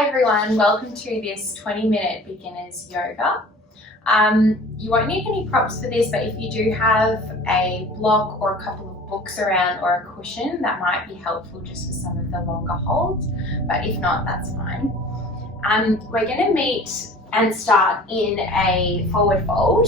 Hi everyone, welcome to this 20-minute beginners yoga. You won't need any props for this, but if you do have a block or a couple of books around or a cushion, that might be helpful just for some of the longer holds, but if not, that's fine. We're going to meet and start in a forward fold.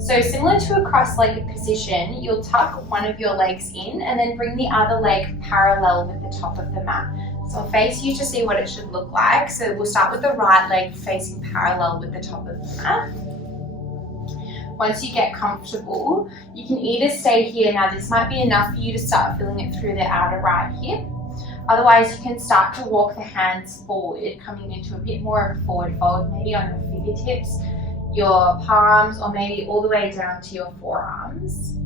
So similar to a cross-legged position, you'll tuck one of your legs in and then bring the other leg parallel with the top of the mat. So I'll face you to see what it should look like. So we'll start with the right leg facing parallel with the top of the mat. Once you get comfortable, you can either stay here. Now this might be enough for you to start feeling it through the outer right hip. Otherwise, you can start to walk the hands forward, coming into a bit more of a forward fold, maybe on your fingertips, your palms, or maybe all the way down to your forearms.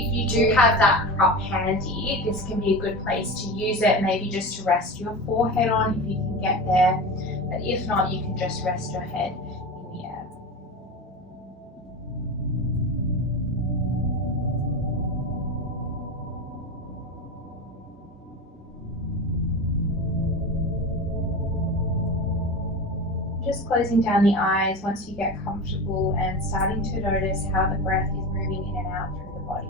If you do have that prop handy, this can be a good place to use it, maybe just to rest your forehead on if you can get there. But if not, you can just rest your head in the air. Just closing down the eyes once you get comfortable and starting to notice how the breath is moving in and out through the body.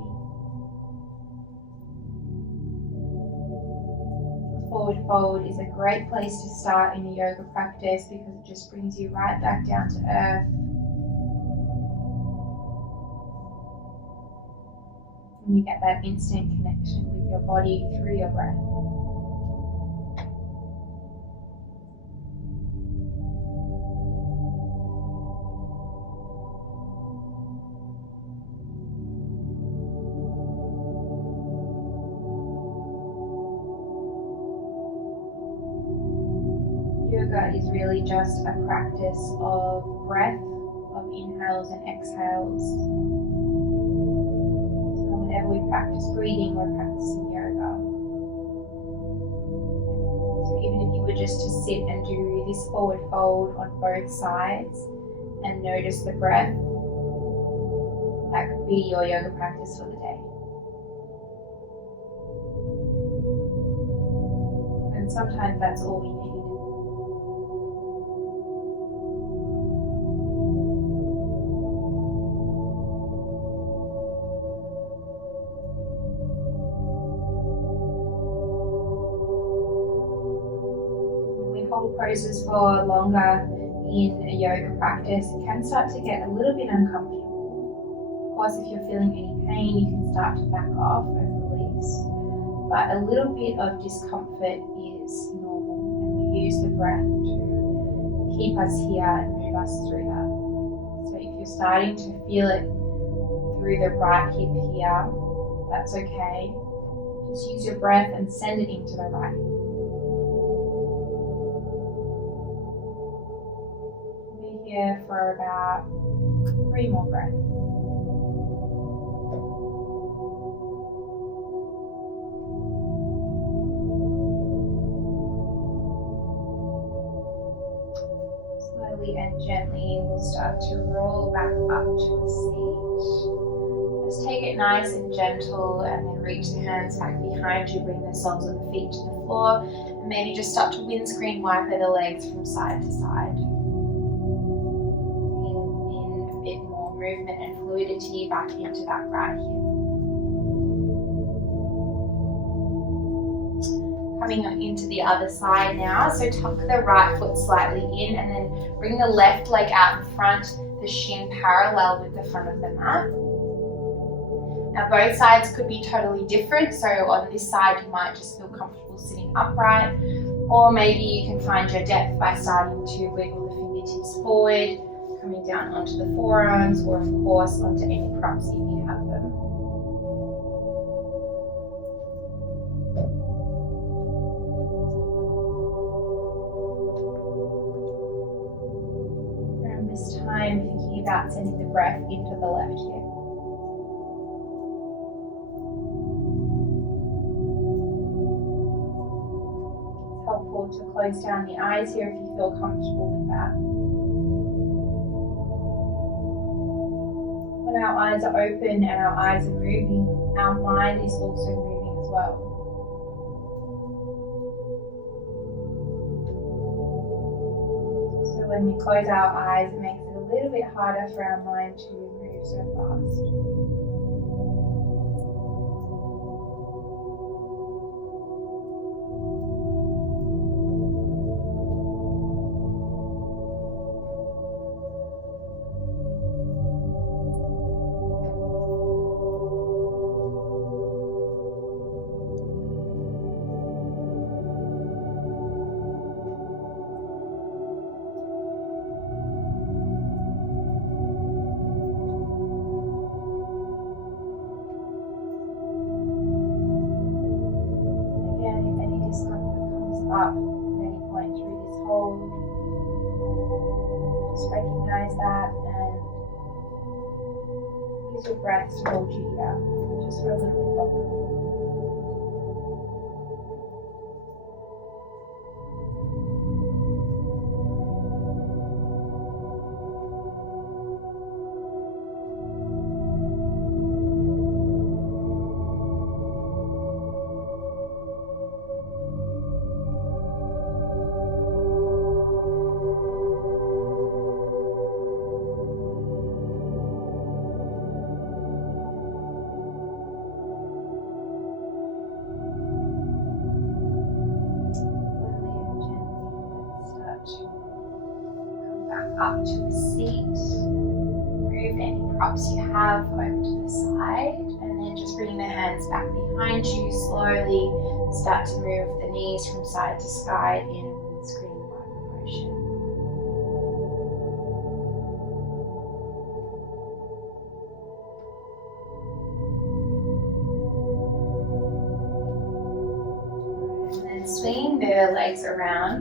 Forward fold is a great place to start in a yoga practice because it just brings you right back down to earth. And you get that instant connection with your body through your breath. Yoga is really just a practice of breath, of inhales and exhales. So whenever we practice breathing, we're practicing yoga. So even if you were just to sit and do this forward fold on both sides and notice the breath, that could be your yoga practice for the day. And sometimes that's all we need. Hold poses for longer in a yoga practice, it can start to get a little bit uncomfortable. Of course, if you're feeling any pain, you can start to back off and release. But a little bit of discomfort is normal, and we use the breath to keep us here and move us through that. So if you're starting to feel it through the right hip here, that's okay. Just use your breath and send it into the right hip. Here for about 3 more breaths. Slowly and gently we'll start to roll back up to a seat. Just take it nice and gentle and then reach the hands back behind you, bring the soles of the feet to the floor, and maybe just start to windscreen wiper the legs from side to side. Movement and fluidity back into that right hip. Coming into the other side now, so tuck the right foot slightly in and then bring the left leg out in front, the shin parallel with the front of the mat. Now both sides could be totally different, so on this side you might just feel comfortable sitting upright, or maybe you can find your depth by starting to wiggle the fingertips forward, coming down onto the forearms, or of course onto any props if you have them. And this time thinking about sending the breath into the left hip. It's helpful to close down the eyes here if you feel comfortable with that. When our eyes are open and our eyes are moving, our mind is also moving as well. when we close our eyes, it makes it a little bit harder for our mind to move so fast. Up at any point through this hold, just recognize that and use your breath to hold you here just for a little bit longer. Up to a seat, move any props you have over to the side, and then just bringing the hands back behind you, slowly start to move the knees from side to side in windscreen-like motion. And then swinging the legs around,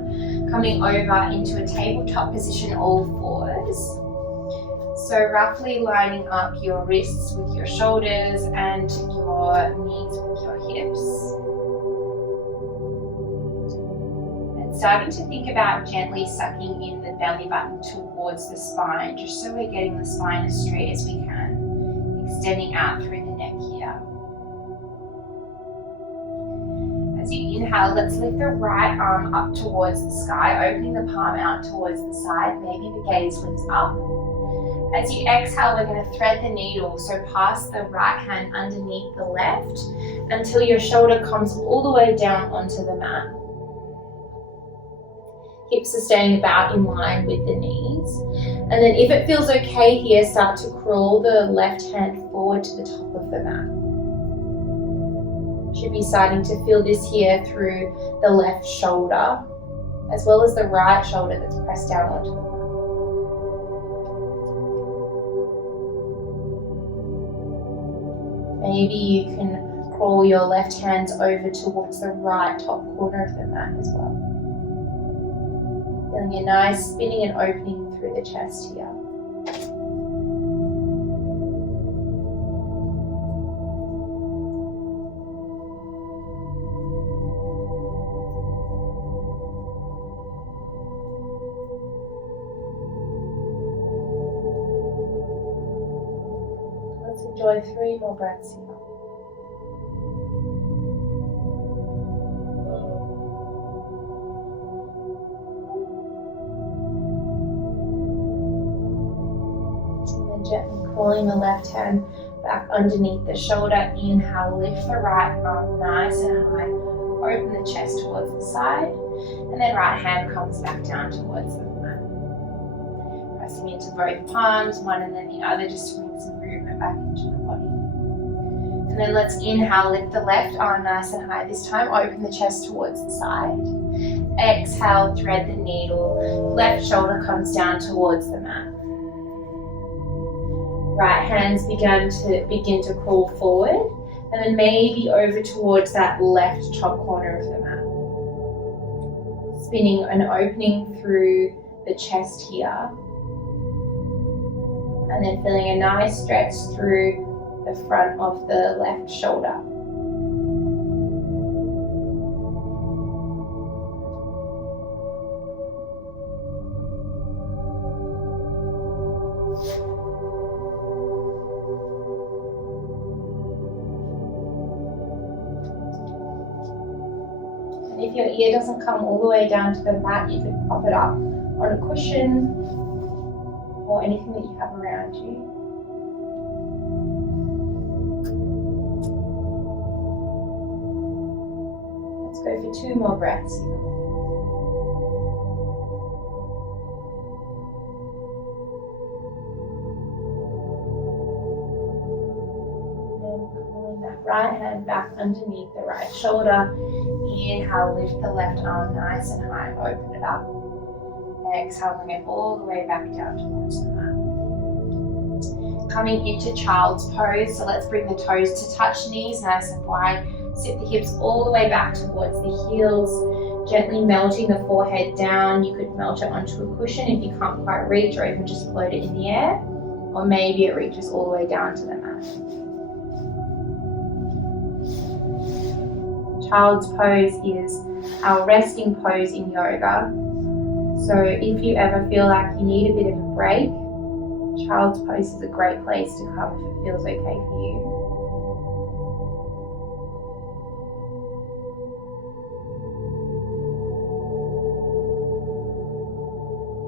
coming over into a tabletop position, all fours. So roughly lining up your wrists with your shoulders and your knees with your hips. And starting to think about gently sucking in the belly button towards the spine, just so we're getting the spine as straight as we can, extending out through the neck here. As you inhale, let's lift the right arm up towards the sky, opening the palm out towards the side. Maybe the gaze lifts up. As you exhale, we're going to thread the needle, so pass the right hand underneath the left until your shoulder comes all the way down onto the mat. Hips are staying about in line with the knees. And then if it feels okay here, start to crawl the left hand forward to the top of the mat. Should be starting to feel this here through the left shoulder, as well as the right shoulder that's pressed down onto the mat. Maybe you can crawl your left hands over towards the right top corner of the mat as well. Feeling a nice spinning and opening through the chest here. Enjoy 3 more breaths here. And then gently crawling the left hand back underneath the shoulder. Inhale, lift the right arm nice and high. Open the chest towards the side. And then right hand comes back down towards the mat. Pressing into both palms, one and then the other, just to bring some movement back into the body. And then let's inhale, lift the left arm nice and high. This time open the chest towards the side. Exhale, thread the needle. Left shoulder comes down towards the mat. Right hands begin to crawl forward, and then maybe over towards that left top corner of the mat. Spinning and opening through the chest here. And then feeling a nice stretch through the front of the left shoulder. And if your ear doesn't come all the way down to the mat, you could prop it up on a cushion or anything that you have around you. Let's go for 2 more breaths here. Right hand back underneath the right shoulder. Inhale, lift the left arm nice and high, open it up. Exhale, bring it all the way back down towards the mat. Coming into child's pose, so let's bring the toes to touch, knees nice and wide. Sit the hips all the way back towards the heels, gently melting the forehead down. You could melt it onto a cushion if you can't quite reach, or even just float it in the air, or maybe it reaches all the way down to the mat. Child's pose is our resting pose in yoga. So if you ever feel like you need a bit of a break, child's pose is a great place to come if it feels okay for you.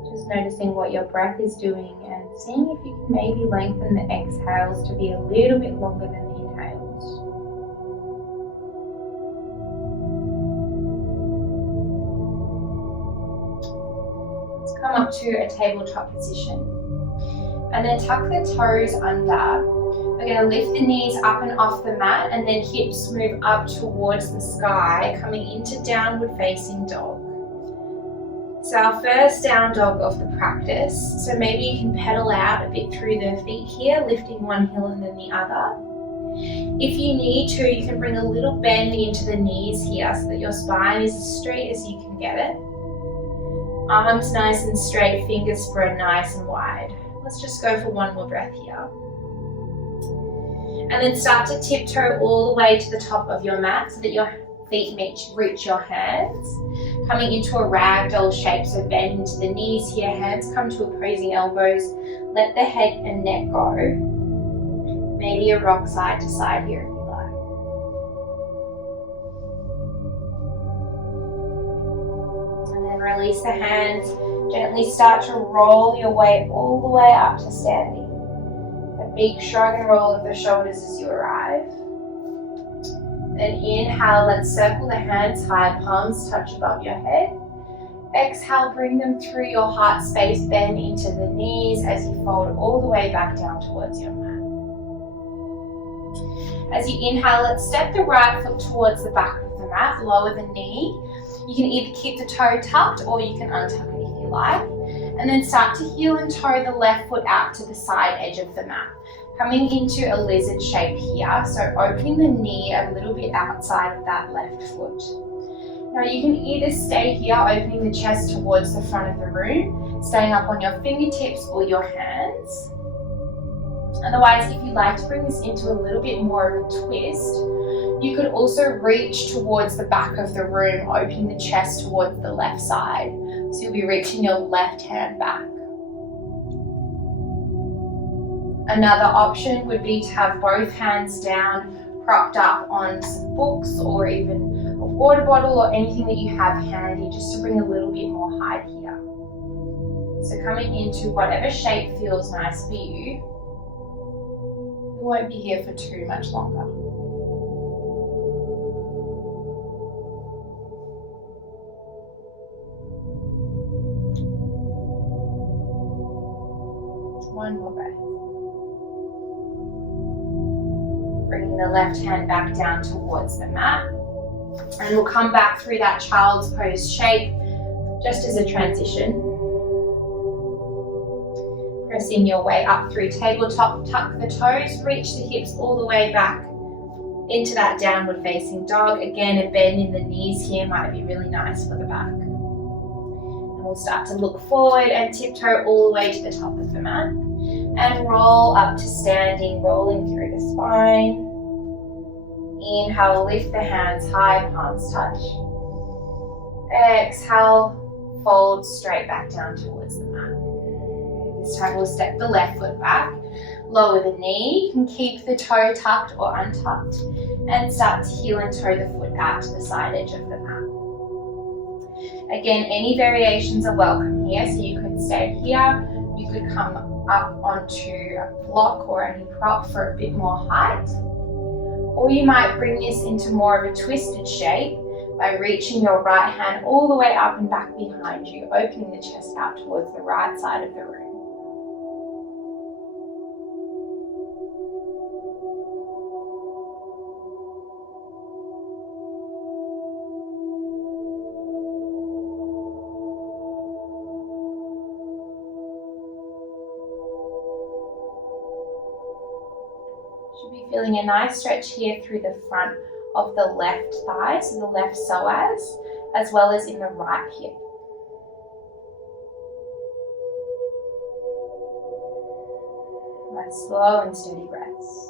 Just noticing what your breath is doing and seeing if you can maybe lengthen the exhales to be a little bit longer than the inhales. Come up to a tabletop position and then tuck the toes under. We're going to lift the knees up and off the mat, and then hips move up towards the sky, coming into downward facing dog. So our first down dog of the practice, so maybe you can pedal out a bit through the feet here, lifting one heel and then the other. If you need to, you can bring a little bend into the knees here so that your spine is as straight as you can get it. Arms nice and straight, fingers spread nice and wide. Let's just go for 1 more breath here. And then start to tiptoe all the way to the top of your mat so that your feet reach your hands. Coming into a ragdoll shape, so bend into the knees here, hands come to opposing elbows. Let the head and neck go. Maybe a rock side to side here if you like. Release the hands, gently start to roll your way all the way up to standing. A big shrug and roll of the shoulders as you arrive. Then inhale, let's circle the hands high, palms touch above your head. Exhale, bring them through your heart space, bend into the knees as you fold all the way back down towards your mat. As you inhale, let's step the right foot towards the back of the mat, lower the knee. You can either keep the toe tucked or you can untuck it if you like. And then start to heel and toe the left foot out to the side edge of the mat. Coming into a lizard shape here, so opening the knee a little bit outside of that left foot. Now you can either stay here, opening the chest towards the front of the room, staying up on your fingertips or your hands. Otherwise, if you'd like to bring this into a little bit more of a twist, you could also reach towards the back of the room, opening the chest towards the left side. So you'll be reaching your left hand back. Another option would be to have both hands down, propped up on some books or even a water bottle or anything that you have handy, just to bring a little bit more height here. So coming into whatever shape feels nice for you. We won't be here for too much longer. One more breath. Bringing the left hand back down towards the mat. And we'll come back through that child's pose shape just as a transition. Pressing your way up through tabletop, tuck the toes, reach the hips all the way back into that downward facing dog. Again, a bend in the knees here might be really nice for the back. And we'll start to look forward and tiptoe all the way to the top of the mat. And roll up to standing, rolling through the spine. Inhale, lift the hands high, palms touch. Exhale, fold straight back down towards the mat. This time we'll step the left foot back, lower the knee. You can keep the toe tucked or untucked and start to heel and toe the foot out to the side edge of the mat. Again, any variations are welcome here. So you could stay here, you could come up onto a block or any prop for a bit more height. Or you might bring this into more of a twisted shape by reaching your right hand all the way up and back behind you, opening the chest out towards the right side of the room. Should be feeling a nice stretch here through the front of the left thigh, so the left psoas, as well as in the right hip. Nice slow and steady breaths.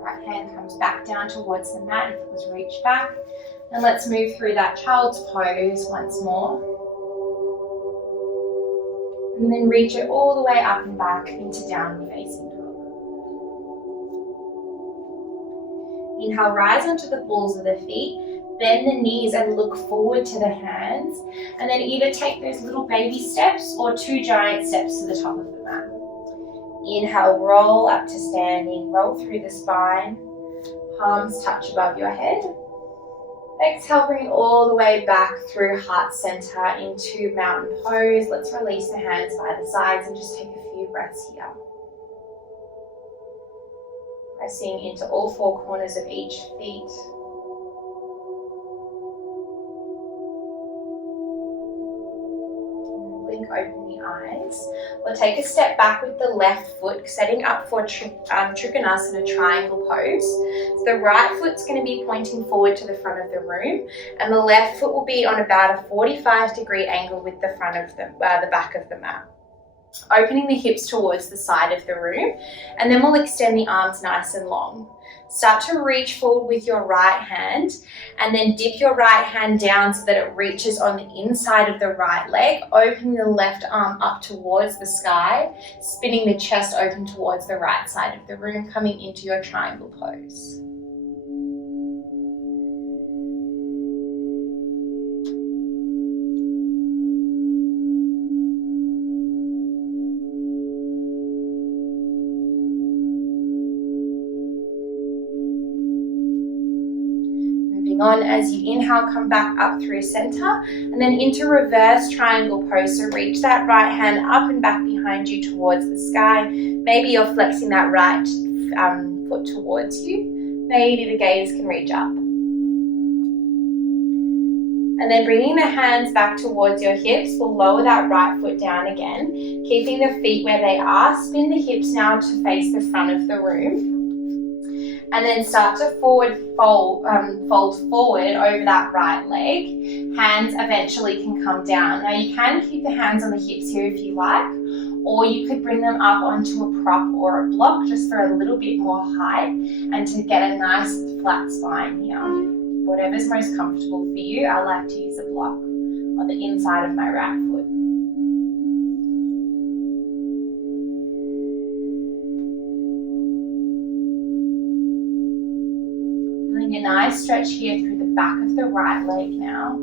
Right hand comes back down towards the mat if it was reached back. And let's move through that child's pose once more. And then reach it all the way up and back into downward facing dog. Inhale, rise onto the balls of the feet, bend the knees and look forward to the hands, and then either take those little baby steps or 2 giant steps to the top of the mat. Inhale, roll up to standing, roll through the spine, palms touch above your head. Exhale, bring all the way back through heart center into mountain pose. Let's release the hands by the sides and just take a few breaths here. Pressing into all 4 corners of each feet. Blink open the eyes. We'll take a step back with the left foot, setting up for Trikonasana triangle pose. So the right foot's going to be pointing forward to the front of the room, and the left foot will be on about a 45-degree angle with the front of the back of the mat. Opening the hips towards the side of the room, and then we'll extend the arms nice and long. Start to reach forward with your right hand, and then dip your right hand down so that it reaches on the inside of the right leg, opening the left arm up towards the sky, spinning the chest open towards the right side of the room, coming into your triangle pose. On as you inhale, come back up through center and then into reverse triangle pose. So reach that right hand up and back behind you towards the sky. Maybe you're flexing that right foot towards you. Maybe the gaze can reach up. And then bringing the hands back towards your hips, we'll lower that right foot down again, keeping the feet where they are. Spin the hips now to face the front of the room. And then start to fold forward over that right leg. Hands eventually can come down. Now you can keep the hands on the hips here if you like, or you could bring them up onto a prop or a block just for a little bit more height and to get a nice flat spine here. Whatever's most comfortable for you. I like to use a block on the inside of my right foot. A nice stretch here through the back of the right leg now.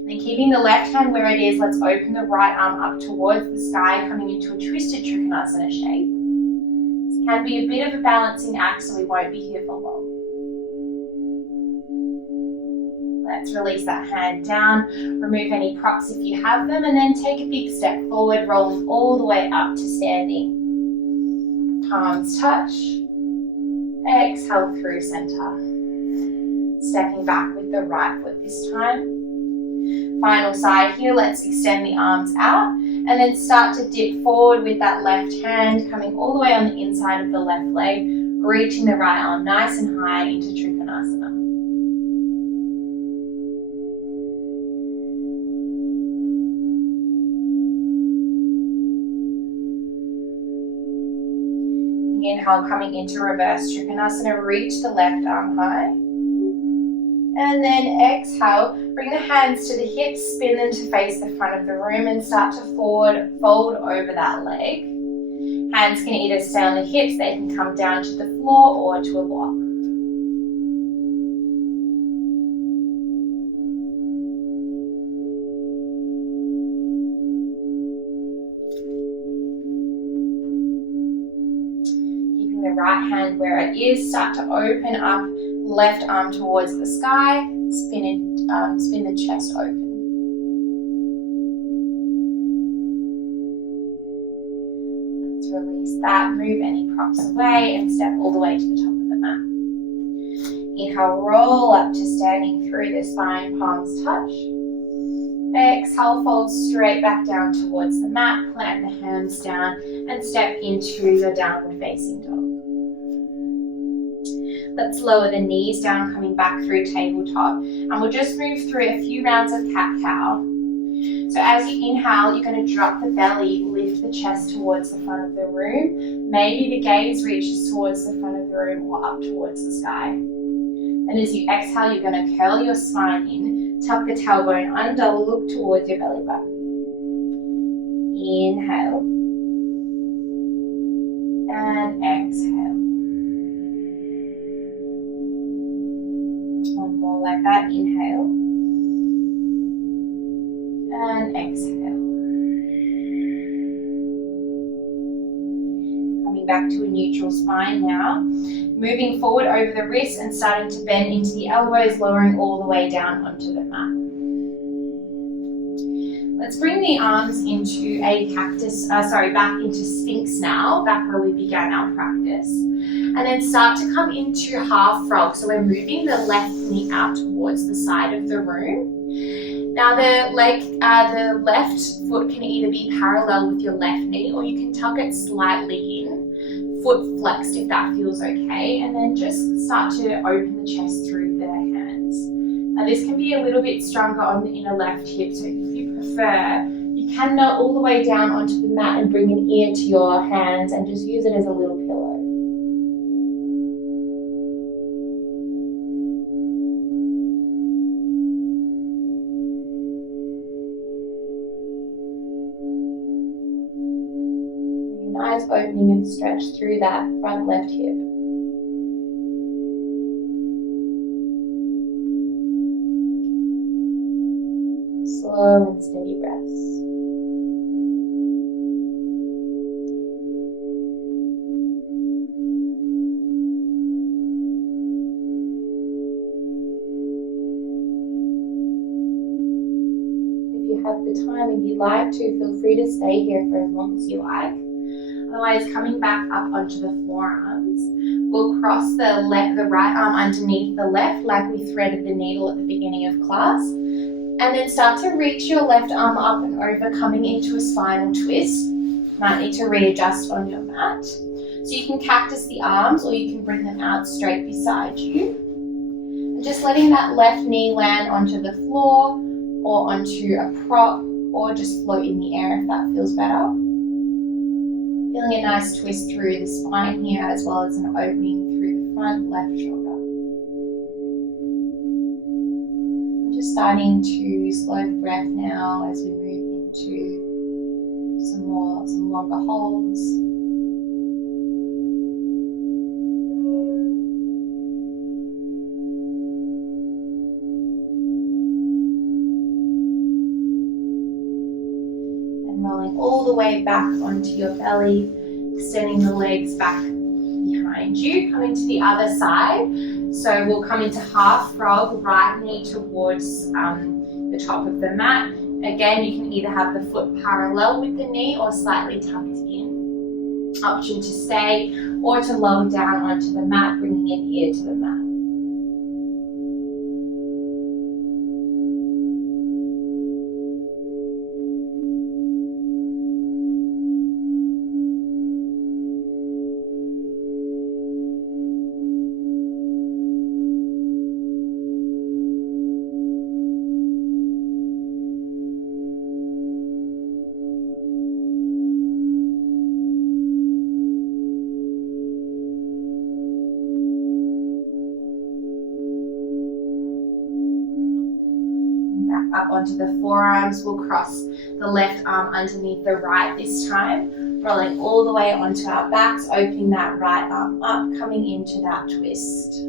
And then keeping the left hand where it is, let's open the right arm up towards the sky, coming into a twisted Trikonasana shape. This can be a bit of a balancing act, so we won't be here for long. Let's release that hand down, remove any props if you have them, and then take a big step forward, rolling all the way up to standing. Palms touch. Exhale through center. Stepping back with the right foot this time. Final side here, let's extend the arms out, and then start to dip forward with that left hand, coming all the way on the inside of the left leg, reaching the right arm nice and high into Trikonasana. Inhale, coming into reverse Trikonasana, reach the left arm high. And then exhale, bring the hands to the hips, spin them to face the front of the room and start to fold over that leg. Hands can either stay on the hips, they can come down to the floor or to a block. Keeping the right hand where it is, start to open up, left arm towards the sky, spin the chest open. Release that, move any props away and step all the way to the top of the mat. Inhale, roll up to standing through the spine, palms touch. Exhale, fold straight back down towards the mat, plant the hands down and step into your downward facing dog. Let's lower the knees down, coming back through tabletop, and we'll just move through a few rounds of cat-cow. So as you inhale, you're going to drop the belly, lift the chest towards the front of the room. Maybe the gaze reaches towards the front of the room or up towards the sky. And as you exhale, you're going to curl your spine in, tuck the tailbone under, look towards your belly button. Inhale. And exhale. One more like that. Inhale. And exhale. Coming back to a neutral spine now. Moving forward over the wrists and starting to bend into the elbows, lowering all the way down onto the mat. Let's bring the arms into a back into Sphinx now, back where we began our practice. And then start to come into half frog. So we're moving the left knee out towards the side of the room. Now the left foot can either be parallel with your left knee or you can tuck it slightly in, foot flexed if that feels okay, and then just start to open the chest through the hands. Now this can be a little bit stronger on the inner left hip, so if you prefer, you can kneel all the way down onto the mat and bring an ear to your hands and just use it as a little pillow. Nice opening and stretch through that front left hip. Slow and steady breaths. If you have the time and you'd like to, feel free to stay here for as long as you like. Otherwise, coming back up onto the forearms, we'll cross the right arm underneath the left like we threaded the needle at the beginning of class. And then start to reach your left arm up and over, coming into a spinal twist. Might need to readjust on your mat. So you can cactus the arms or you can bring them out straight beside you. And just letting that left knee land onto the floor or onto a prop or just float in the air if that feels better. Feeling a nice twist through the spine here as well as an opening through the front left shoulder. I'm just starting to slow the breath now as we move into some longer holds. Rolling all the way back onto your belly, extending the legs back behind you, coming to the other side. So we'll come into half frog, right knee towards the top of the mat. Again, you can either have the foot parallel with the knee or slightly tucked in. Option to stay or to lower down onto the mat, bringing an ear to the mat. up onto the forearms. We'll cross the left arm underneath the right this time, rolling all the way onto our backs, opening that right arm up, coming into that twist.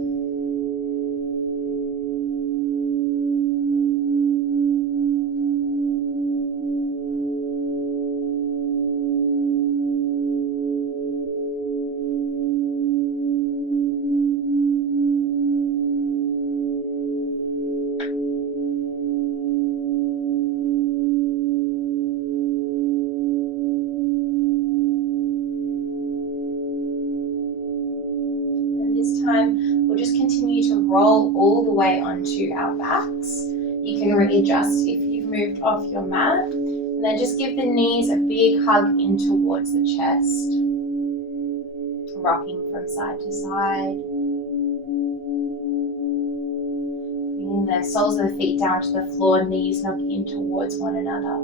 This time we'll just continue to roll all the way onto our backs. You can readjust if you've moved off your mat, and then just give the knees a big hug in towards the chest, rocking from side to side, bringing the soles of the feet down to the floor, knees knock in towards one another,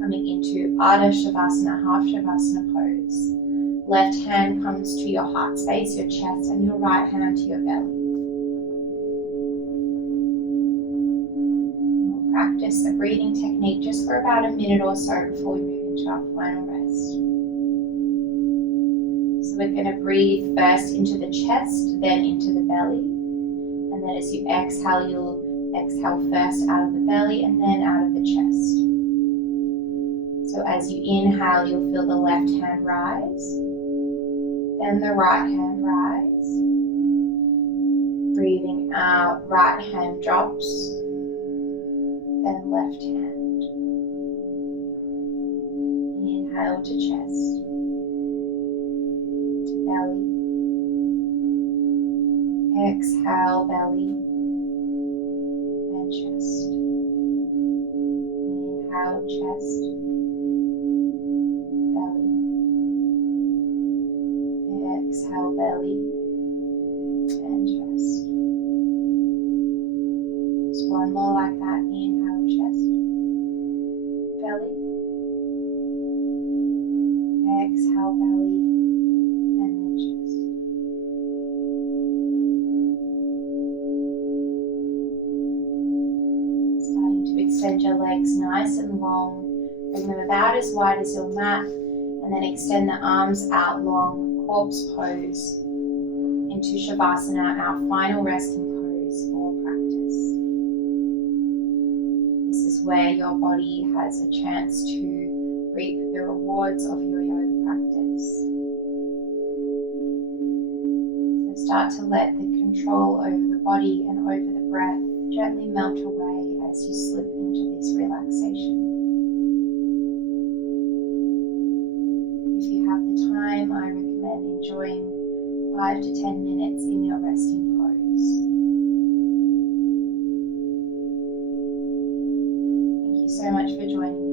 coming into Ardha Shavasana, half Shavasana pose. Left hand comes to your heart space, your chest, and your right hand to your belly. And we'll practice a breathing technique just for about a minute or so before we move into our final rest. So we're going to breathe first into the chest, then into the belly. And then as you exhale, you'll exhale first out of the belly and then out of the chest. So as you inhale, you'll feel the left hand rise. Then the right hand rise. Breathing out, right hand drops. Then left hand. Inhale to chest, to belly. Exhale, belly and chest. Inhale, chest. Exhale, belly and chest. Just one more like that. Inhale, chest, belly. Exhale, belly and then chest. Starting to extend your legs nice and long. Bring them about as wide as your mat, and then extend the arms out long. Corpse pose into Shavasana, our final resting pose for practice. This is where your body has a chance to reap the rewards of your yoga practice. So start to let the control over the body and over the breath gently melt away as you slip into this relaxation. If you have the time, I recommend enjoying 5 to 10 minutes in your resting pose. Thank you so much for joining me.